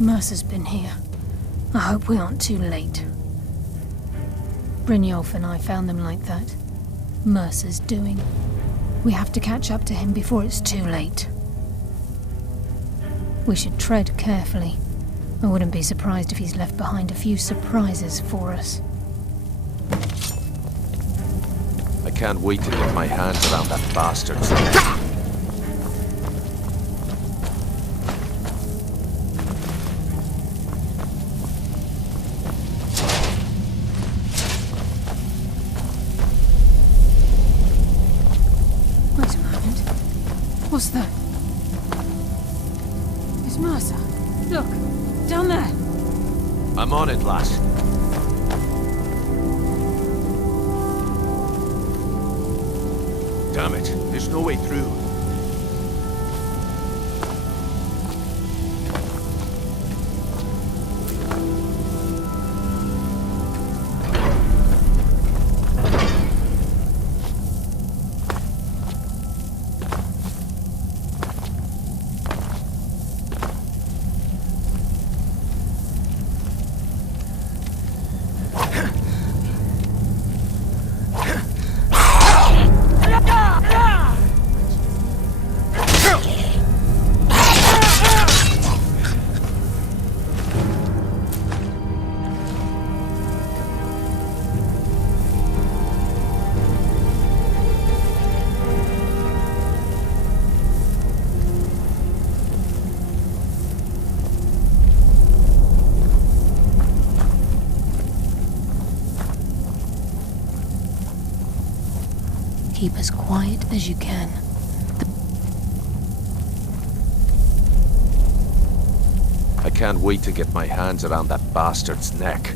Mercer's been here. I hope we aren't too late. Brynjolf and I found them like that. Mercer's doing. We have to catch up to him before it's too late. We should tread carefully. I wouldn't be surprised if he's left behind a few surprises for us. I can't wait to get my hands around that bastard. Wait a moment. What's that? It's Mercer. Look, down there. I'm on it, lass. Damn it, there's no way through. Keep as quiet as you can. I can't wait to get my hands around that bastard's neck.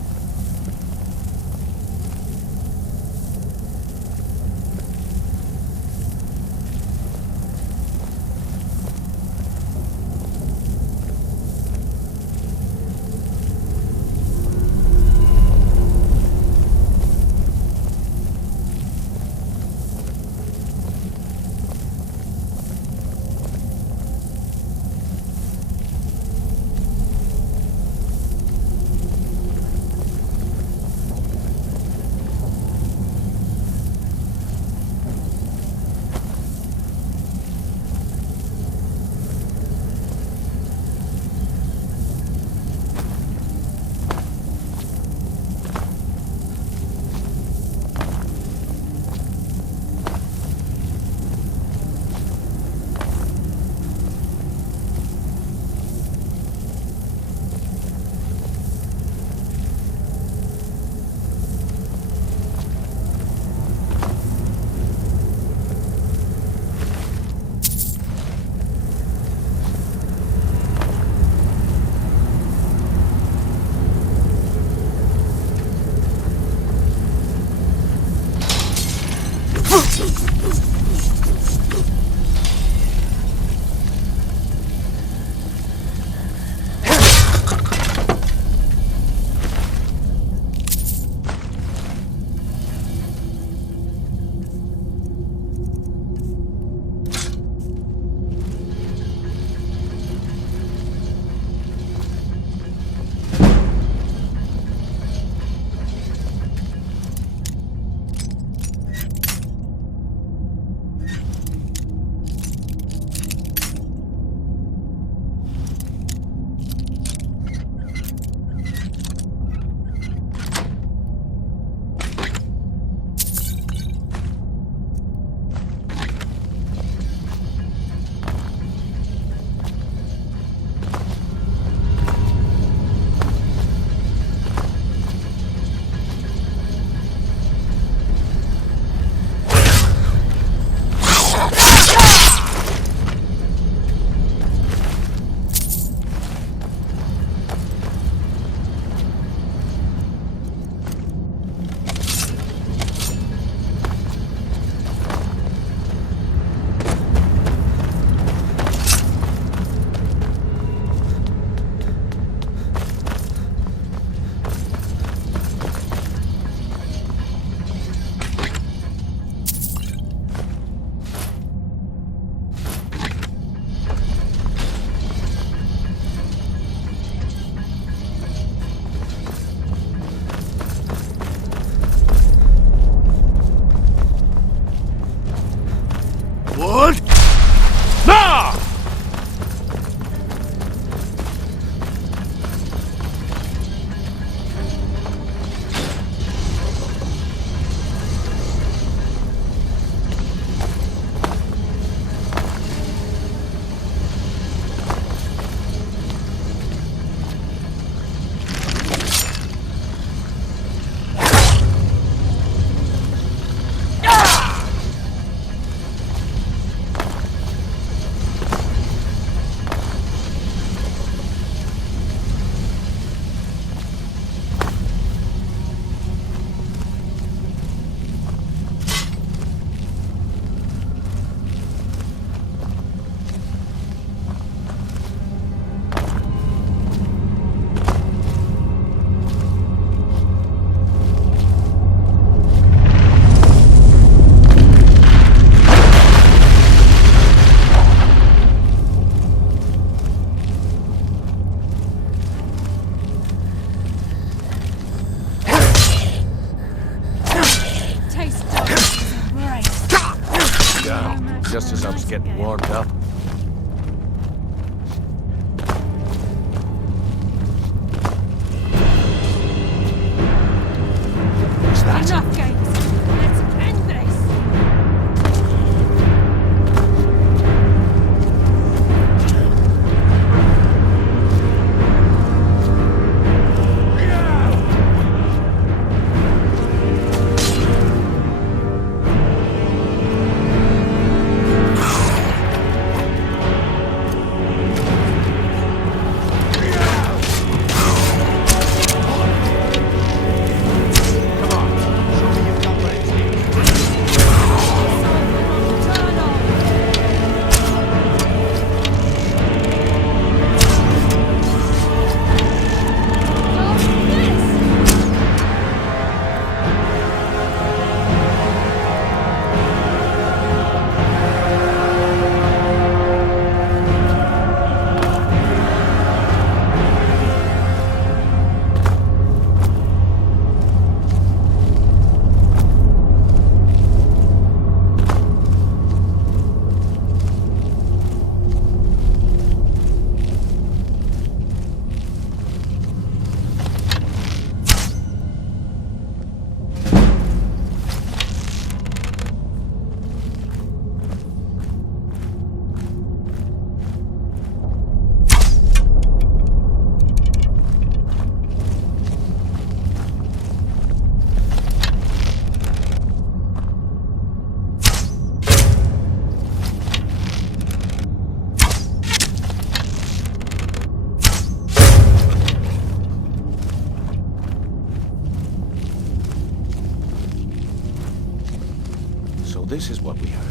This is what we heard.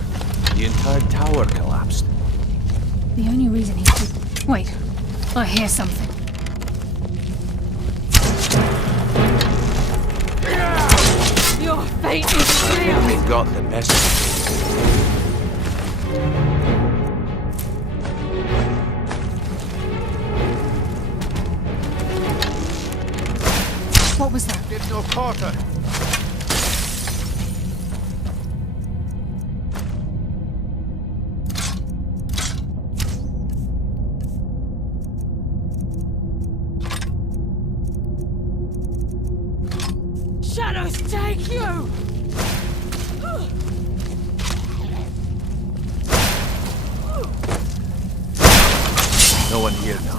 The entire tower collapsed. The only reason he could... Wait, I hear something. Your fate is sealed! We've got the message. What was that? It's no quarter. Shadows take you! No one here now.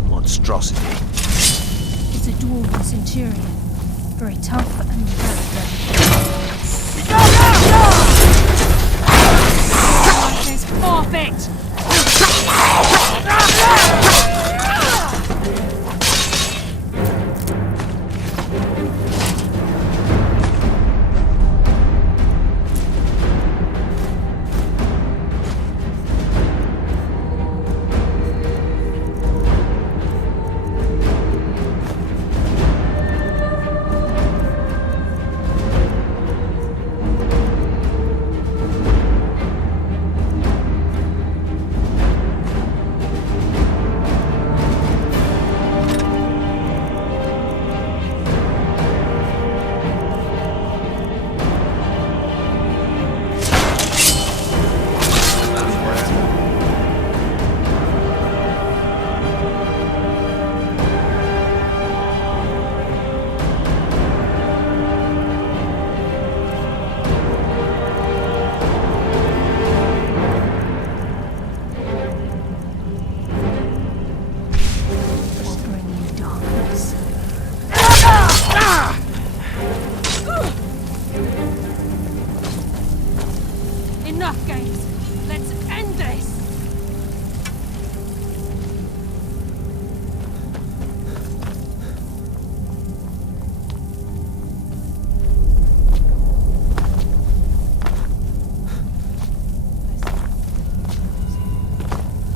Monstrosity. It's a dwarven centurion. Very tough and very ready. This forfeit! Enough games! Let's end this!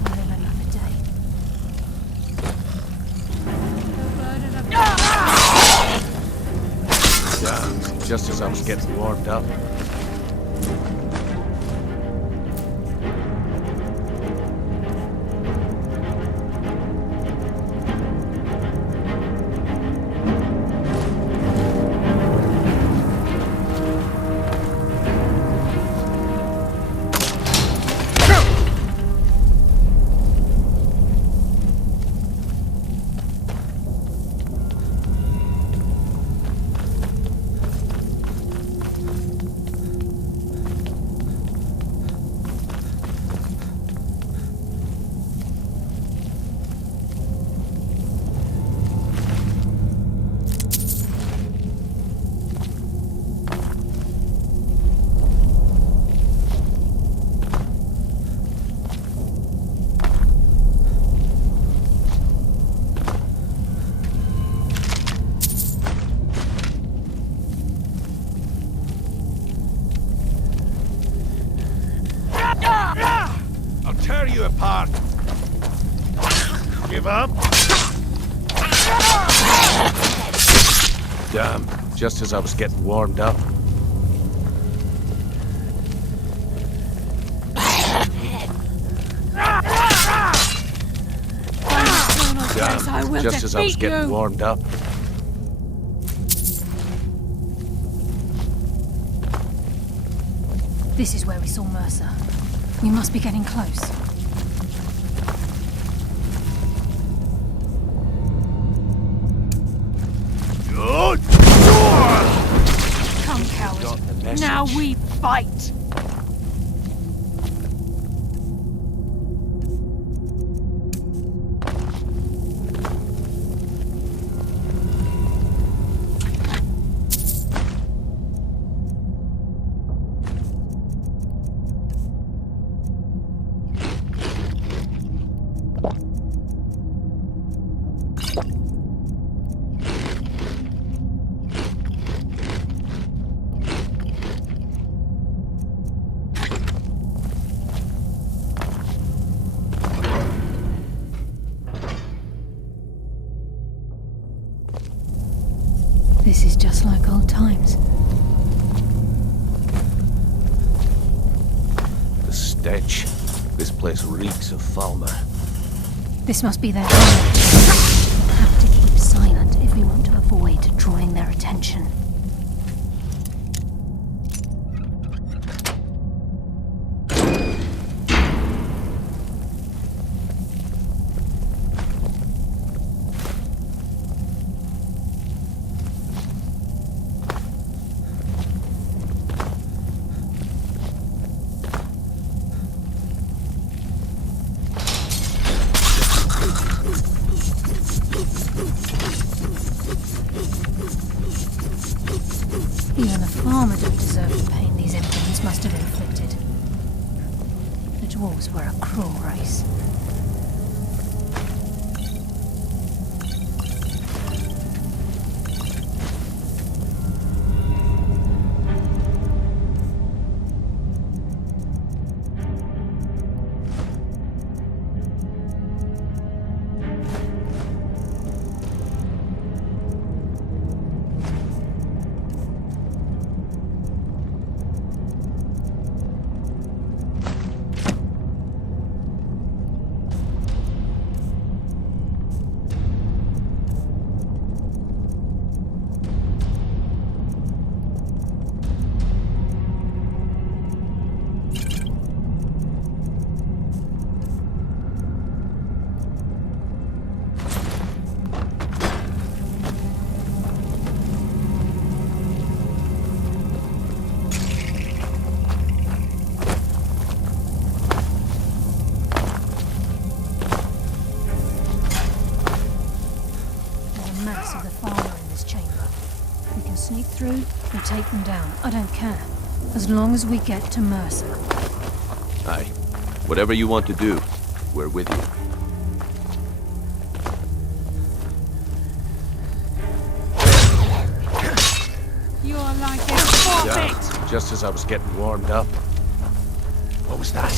Live another day. Damn, just as I was getting warmed up. tear you apart! Give up? Damn, just as I was getting warmed up. Damn, just as I was getting warmed up. This is where we saw Mercer. We must be getting close. Come, coward. Now we fight! This is just like old times. The stench. This place reeks of Falmer. This must be their home. We'll have to keep silent if we want to avoid drawing their attention. Even the farmer don't deserve the pain these implements must have inflicted. The dwarves were a cruel race. Of the farmer in this chamber. We can sneak through or take them down. I don't care. As long as we get to Mercer. Aye. Whatever you want to do, we're with you. You're like a forfeit! Yeah, just as I was getting warmed up. What was that?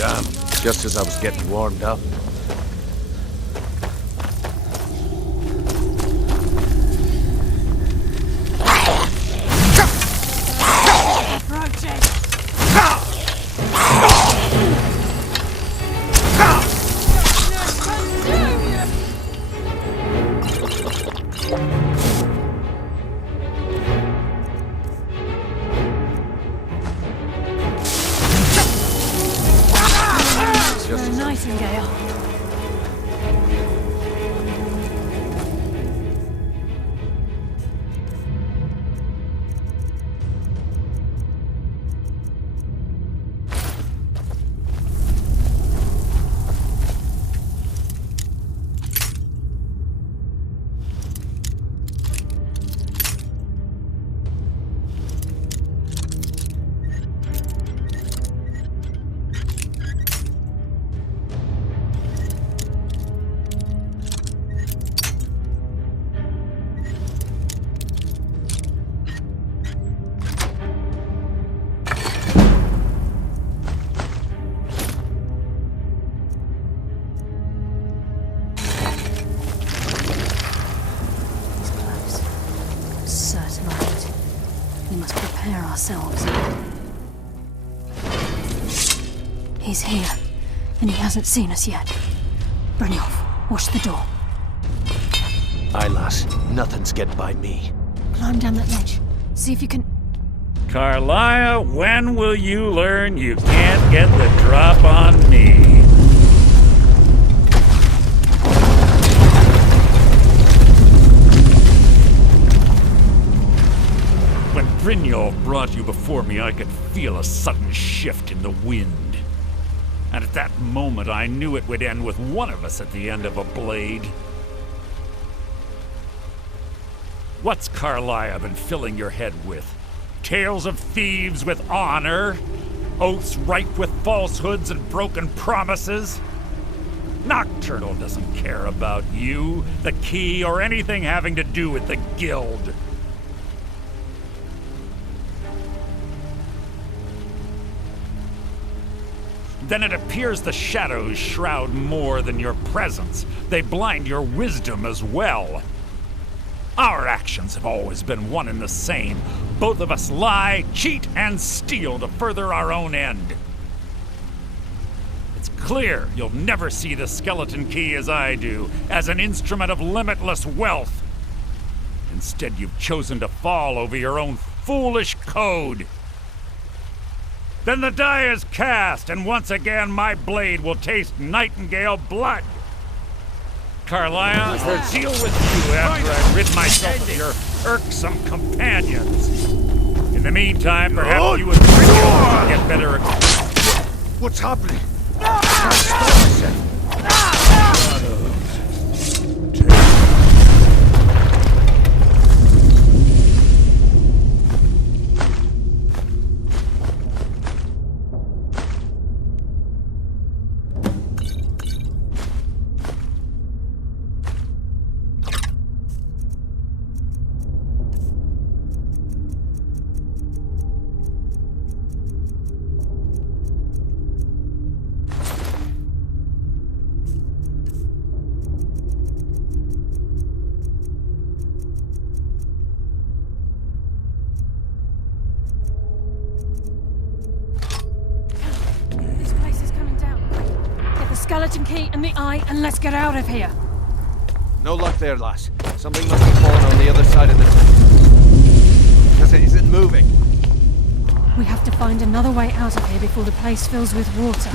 Damn, just as I was getting warmed up. Ourselves. He's here, and he hasn't seen us yet. Brynjolf, watch the door. Aye, lass. Nothing's getting by me. Climb down that ledge. See if you can... Carlia, when will you learn you can't get the drop on me? When Brynjolf brought you before me, I could feel a sudden shift in the wind. And at that moment, I knew it would end with one of us at the end of a blade. What's Carlia been filling your head with? Tales of thieves with honor? Oaths ripe with falsehoods and broken promises? Nocturnal doesn't care about you, the key, or anything having to do with the guild. Then it appears the shadows shroud more than your presence. They blind your wisdom as well. Our actions have always been one and the same. Both of us lie, cheat, and steal to further our own end. It's clear you'll never see the skeleton key as I do, as an instrument of limitless wealth. Instead, you've chosen to fall over your own foolish code. Then the die is cast, and once again my blade will taste nightingale blood. Carlia, I'll deal with you after I rid myself of your irksome companions. In the meantime, perhaps you and Brynjolf can get better. What's happening? I can't stop myself. Skeleton key and the eye, and let's get out of here. No luck there, lass. Something must have fallen on the other side of the tunnel. Because it isn't moving. We have to find another way out of here before the place fills with water.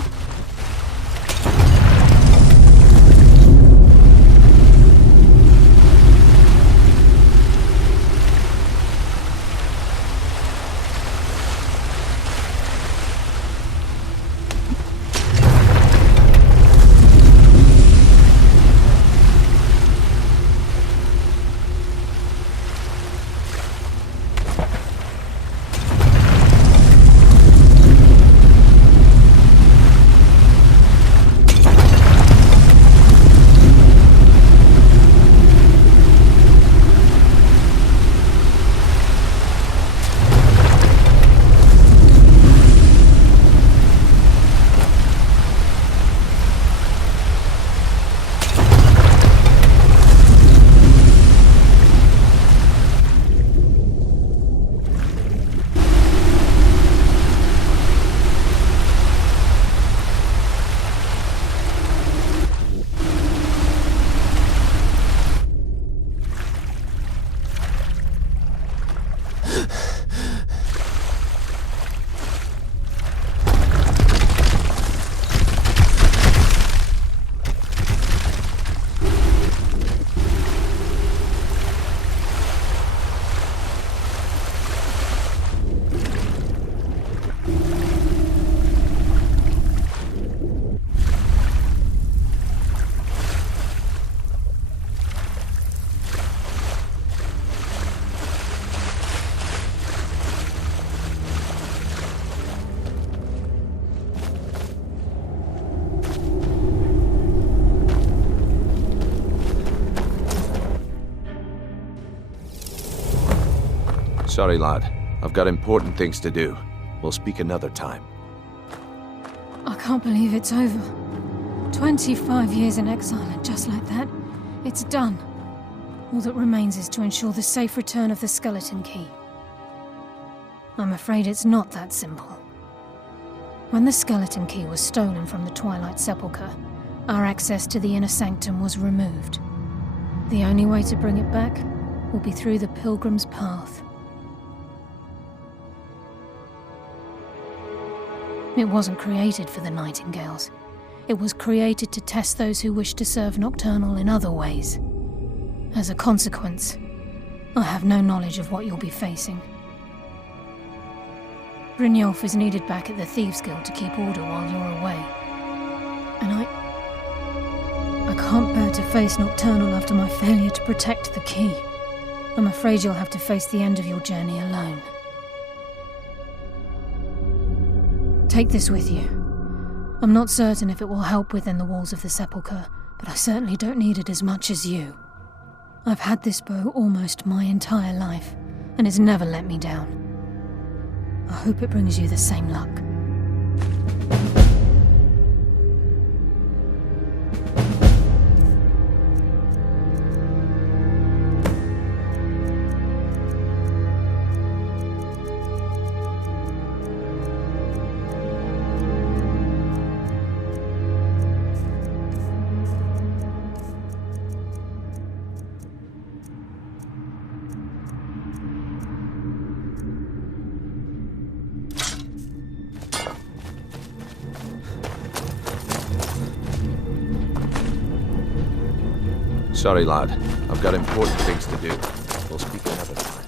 Sorry, lad. I've got important things to do. We'll speak another time. I can't believe it's over. 25 years in exile, and just like that, it's done. All that remains is to ensure the safe return of the skeleton key. I'm afraid it's not that simple. When the skeleton key was stolen from the Twilight Sepulchre, our access to the inner sanctum was removed. The only way to bring it back will be through the Pilgrim's Path. It wasn't created for the Nightingales. It was created to test those who wish to serve Nocturnal in other ways. As a consequence, I have no knowledge of what you'll be facing. Brynjolf is needed back at the Thieves' Guild to keep order while you're away. And I can't bear to face Nocturnal after my failure to protect the key. I'm afraid you'll have to face the end of your journey alone. Take this with you. I'm not certain if it will help within the walls of the Sepulchre, but I certainly don't need it as much as you. I've had this bow almost my entire life, and it's never let me down. I hope it brings you the same luck. Sorry, lad. I've got important things to do. We'll speak another time.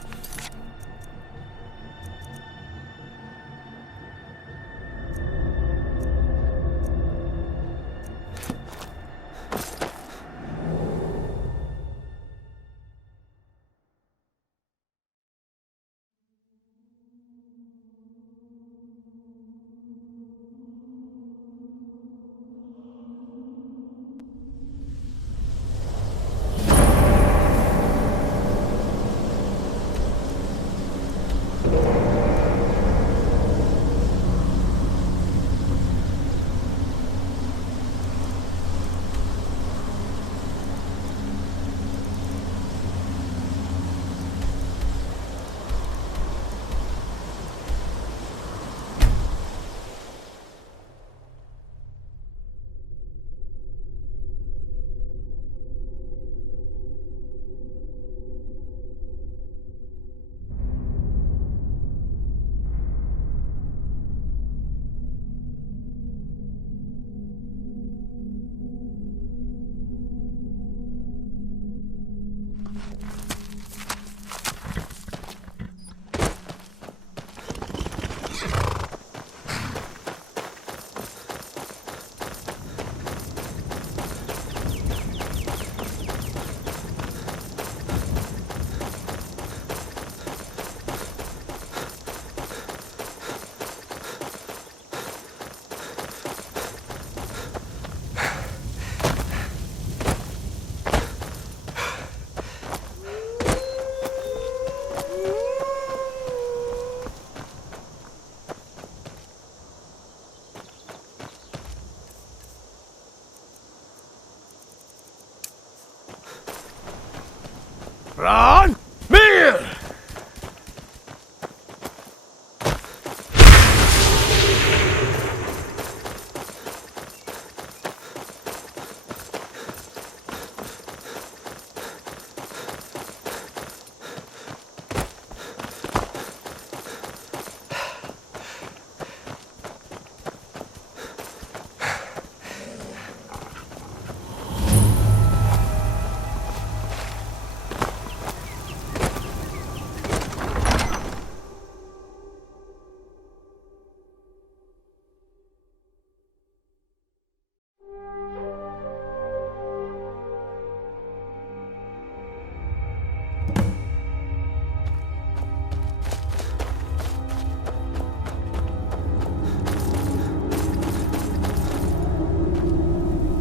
Ran! Mir!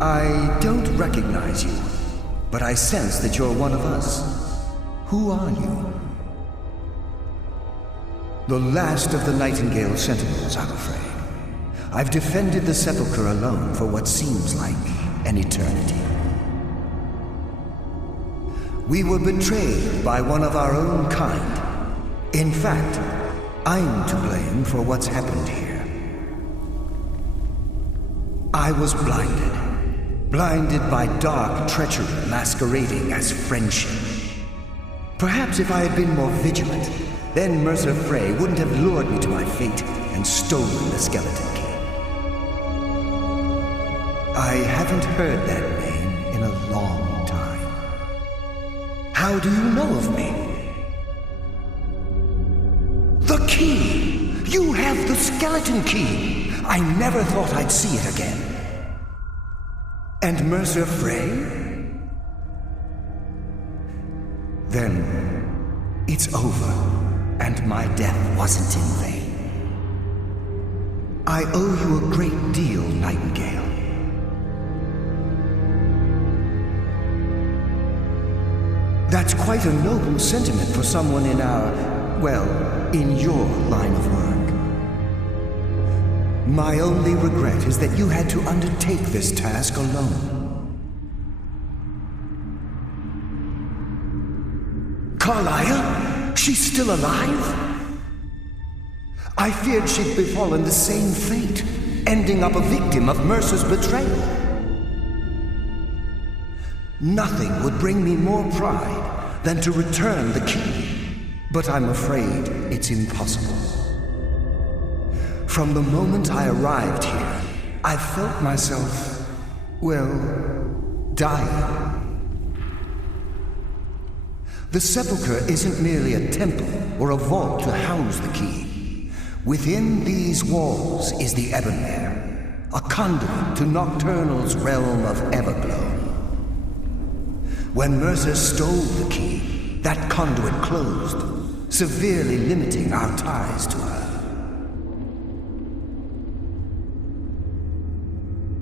I don't recognize you, but I sense that you're one of us. Who are you? The last of the Nightingale Sentinels, I'm afraid. I've defended the Sepulchre alone for what seems like an eternity. We were betrayed by one of our own kind. In fact, I'm to blame for what's happened here. I was blinded. Blinded by dark treachery masquerading as friendship. Perhaps if I had been more vigilant, then Mercer Frey wouldn't have lured me to my fate and stolen the skeleton key. I haven't heard that name in a long time. How do you know of me? The key! You have the skeleton key! I never thought I'd see it again. And Mercer Frey? Then it's over, and my death wasn't in vain. I owe you a great deal, Nightingale. That's quite a noble sentiment for someone in in your line of work. My only regret is that you had to undertake this task alone. Carlia? She's still alive? I feared she'd befallen the same fate, ending up a victim of Mercer's betrayal. Nothing would bring me more pride than to return the key, but I'm afraid it's impossible. From the moment I arrived here, I felt myself, dying. The Sepulchre isn't merely a temple or a vault to house the key. Within these walls is the Ebonmere, a conduit to Nocturnal's realm of Everglow. When Mercer stole the key, that conduit closed, severely limiting our ties to her.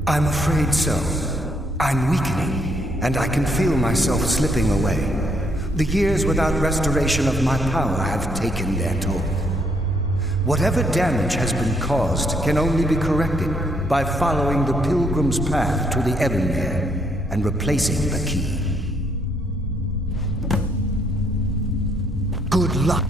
I'm afraid so. I'm weakening, and I can feel myself slipping away. The years without restoration of my power have taken their toll. Whatever damage has been caused can only be corrected by following the Pilgrim's path to the Ebonmere and replacing the key. Good luck.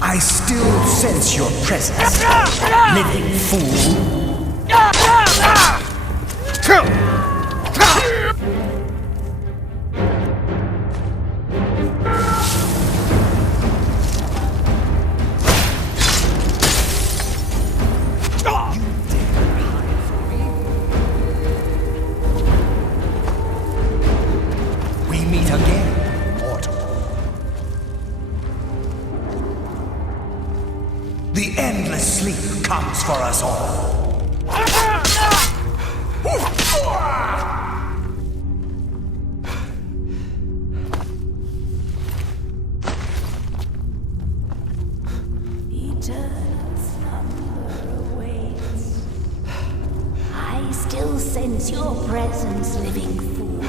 I still sense your presence, living fool. We meet again, mortal. The endless sleep comes for us all. Eternal slumber awaits. I still sense your presence, living fool.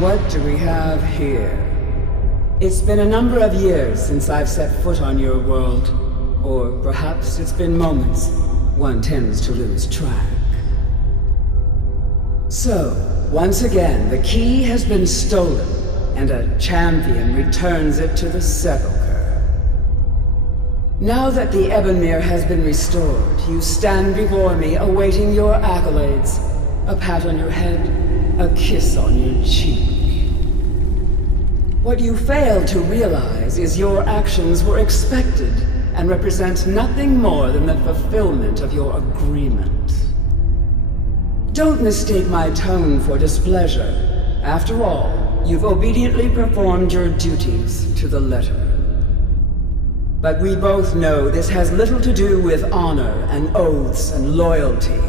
What do we have here? It's been a number of years since I've set foot on your world. Or perhaps it's been moments. One tends to lose track. So, once again, the key has been stolen, and a champion returns it to the sepulchre. Now that the Ebonmere has been restored, you stand before me awaiting your accolades. A pat on your head, a kiss on your cheek. What you fail to realize is your actions were expected and represent nothing more than the fulfillment of your agreement. Don't mistake my tone for displeasure. After all, you've obediently performed your duties to the letter. But we both know this has little to do with honor and oaths and loyalty.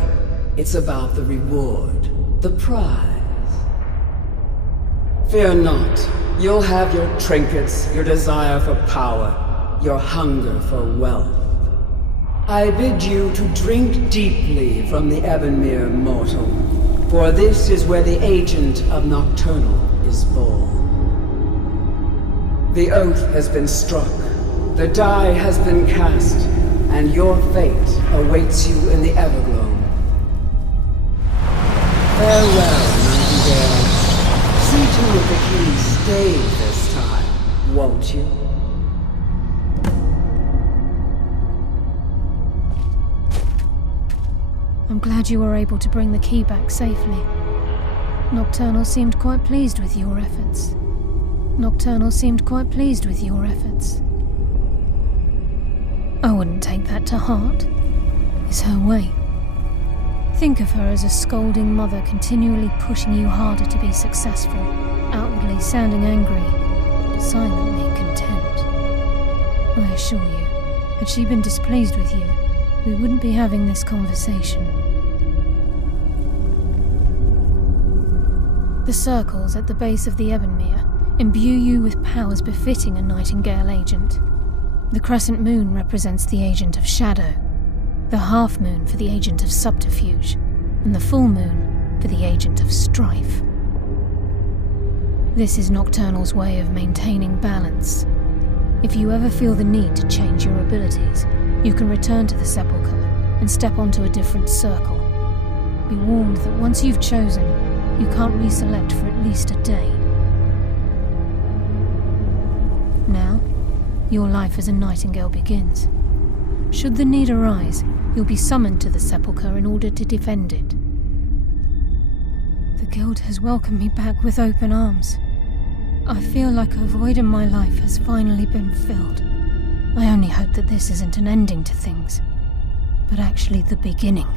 It's about the reward, the prize. Fear not. You'll have your trinkets, your desire for power, your hunger for wealth. I bid you to drink deeply from the Ebonmere, mortal, for this is where the agent of Nocturnal is born. The oath has been struck, the die has been cast, and your fate awaits you in the Everglow. Farewell, Nightingale. See to it the key stays this time, won't you? I'm glad you were able to bring the key back safely. Nocturnal seemed quite pleased with your efforts. I wouldn't take that to heart. It's her way. Think of her as a scolding mother continually pushing you harder to be successful, outwardly sounding angry, but silently content. I assure you, had she been displeased with you, we wouldn't be having this conversation. The circles at the base of the Ebonmere imbue you with powers befitting a Nightingale agent. The crescent moon represents the agent of shadow, the half moon for the agent of subterfuge, and the full moon for the agent of strife. This is Nocturnal's way of maintaining balance. If you ever feel the need to change your abilities, you can return to the Sepulchre and step onto a different circle. Be warned that once you've chosen, you can't reselect for at least a day. Now, your life as a Nightingale begins. Should the need arise, you'll be summoned to the Sepulchre in order to defend it. The Guild has welcomed me back with open arms. I feel like a void in my life has finally been filled. I only hope that this isn't an ending to things, but actually the beginning.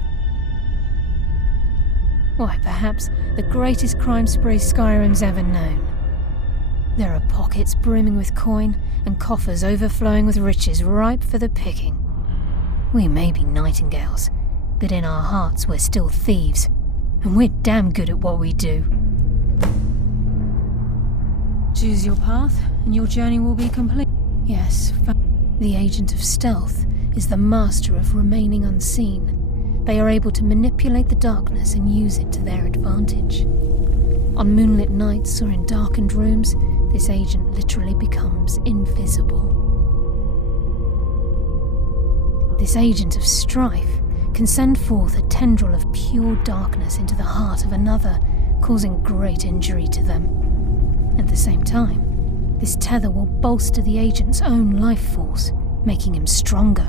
Why, perhaps the greatest crime spree Skyrim's ever known. There are pockets brimming with coin and coffers overflowing with riches ripe for the picking. We may be Nightingales, but in our hearts we're still thieves, and we're damn good at what we do. Choose your path, and your journey will be complete. Yes, the agent of stealth is the master of remaining unseen. They are able to manipulate the darkness and use it to their advantage. On moonlit nights or in darkened rooms, this agent literally becomes invisible. This agent of strife can send forth a tendril of pure darkness into the heart of another, causing great injury to them. At the same time, this tether will bolster the agent's own life force, making him stronger.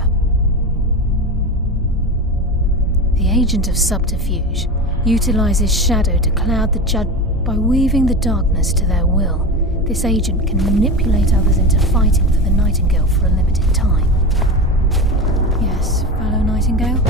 The agent of subterfuge utilizes shadow to cloud the judge. By weaving the darkness to their will, this agent can manipulate others into fighting for the Nightingale for a limited time. Yes, fellow Nightingale?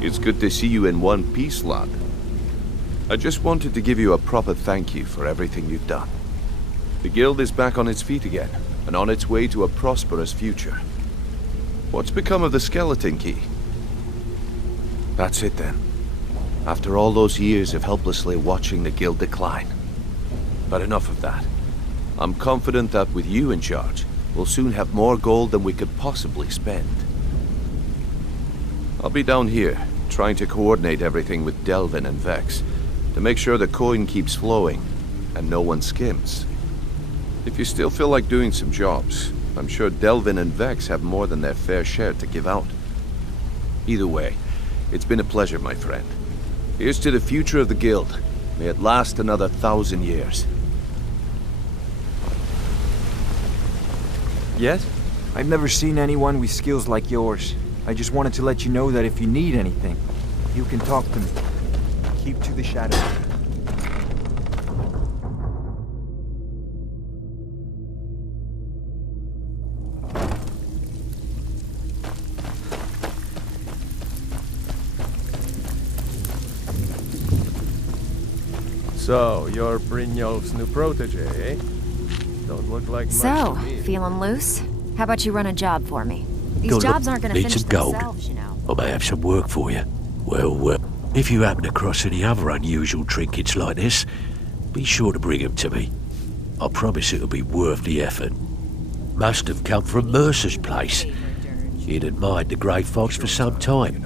It's good to see you in one piece, lad. I just wanted to give you a proper thank you for everything you've done. The Guild is back on its feet again, and on its way to a prosperous future. What's become of the skeleton key? That's it then. After all those years of helplessly watching the Guild decline. But enough of that. I'm confident that with you in charge, we'll soon have more gold than we could possibly spend. I'll be down here, trying to coordinate everything with Delvin and Vex, to make sure the coin keeps flowing, and no one skims. If you still feel like doing some jobs, I'm sure Delvin and Vex have more than their fair share to give out. Either way, it's been a pleasure, my friend. Here's to the future of the Guild. May it last another 1,000 years. Yes? I've never seen anyone with skills like yours. I just wanted to let you know that if you need anything, you can talk to me. Keep to the shadows. So, you're Brynjolf's new protege, eh? Don't look like much to me. Feeling loose? How about you run a job for me? These jobs aren't gonna finish themselves, you know. I may have some work for you. Well, if you happen across any other unusual trinkets like this, be sure to bring them to me. I promise it'll be worth the effort. Must have come from Mercer's place. He'd admired the grey fox for some time.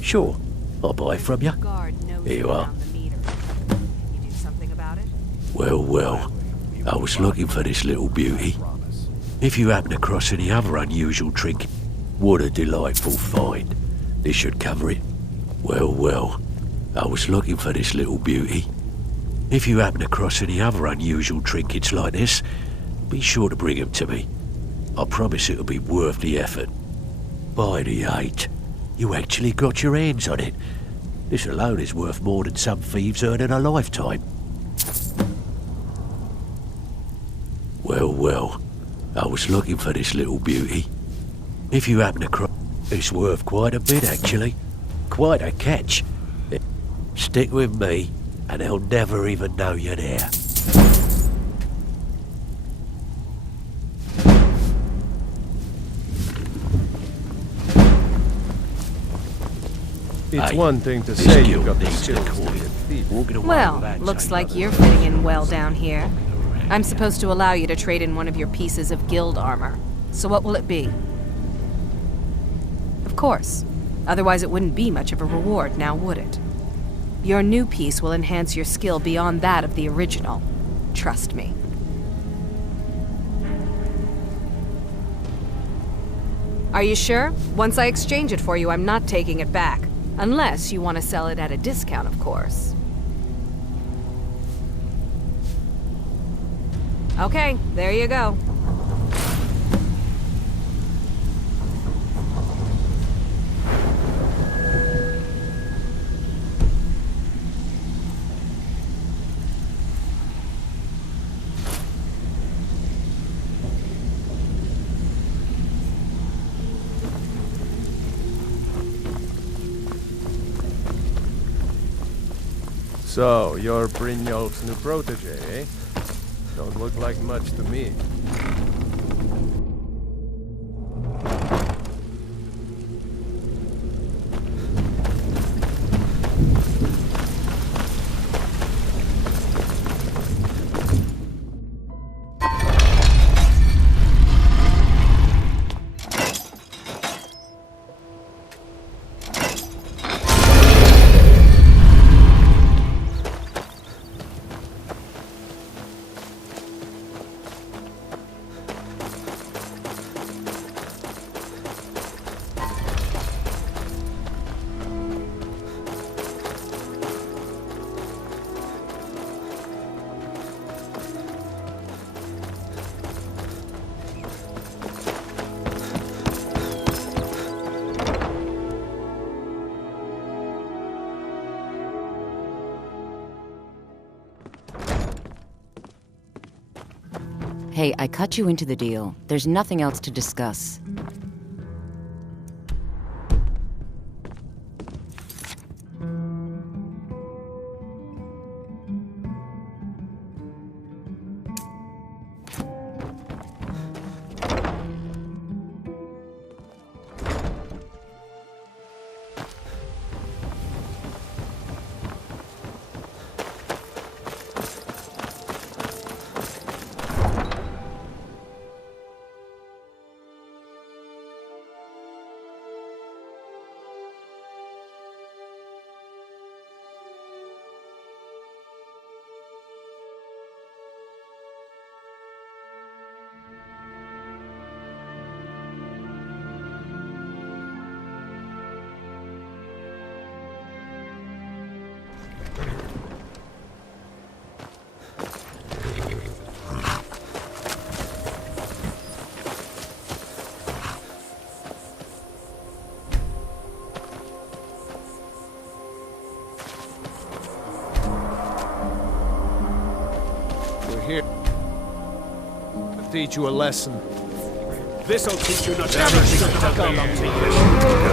Sure, I'll buy it from you. Here you are. Well, I was looking for this little beauty. If you happen across any other unusual trinket, what a delightful find. This should cover it. Well, I was looking for this little beauty. If you happen across any other unusual trinkets like this, be sure to bring them to me. I promise it'll be worth the effort. By the 8, you actually got your hands on it. This alone is worth more than some thieves earn in a lifetime. Well, I was looking for this little beauty. If you happen across... It's worth quite a bit, actually. Quite a catch. Stick with me, and they'll never even know you're there. It's Hey, one thing to this say you guild got the needs skills to to call be a you. thief. Walking away Well, with that looks chain like up you're the fitting in well down here. I'm supposed to allow you to trade in one of your pieces of guild armor. So what will it be? Of course. Otherwise it wouldn't be much of a reward, now would it? Your new piece will enhance your skill beyond that of the original. Trust me. Are you sure? Once I exchange it for you, I'm not taking it back. Unless you want to sell it at a discount, of course. Okay, there you go. So, you're Brynjolf's new protege, eh? Don't look like much to me. Hey, I cut you into the deal. There's nothing else to discuss. Here to teach you a lesson. This'll teach you not to ever come up to you.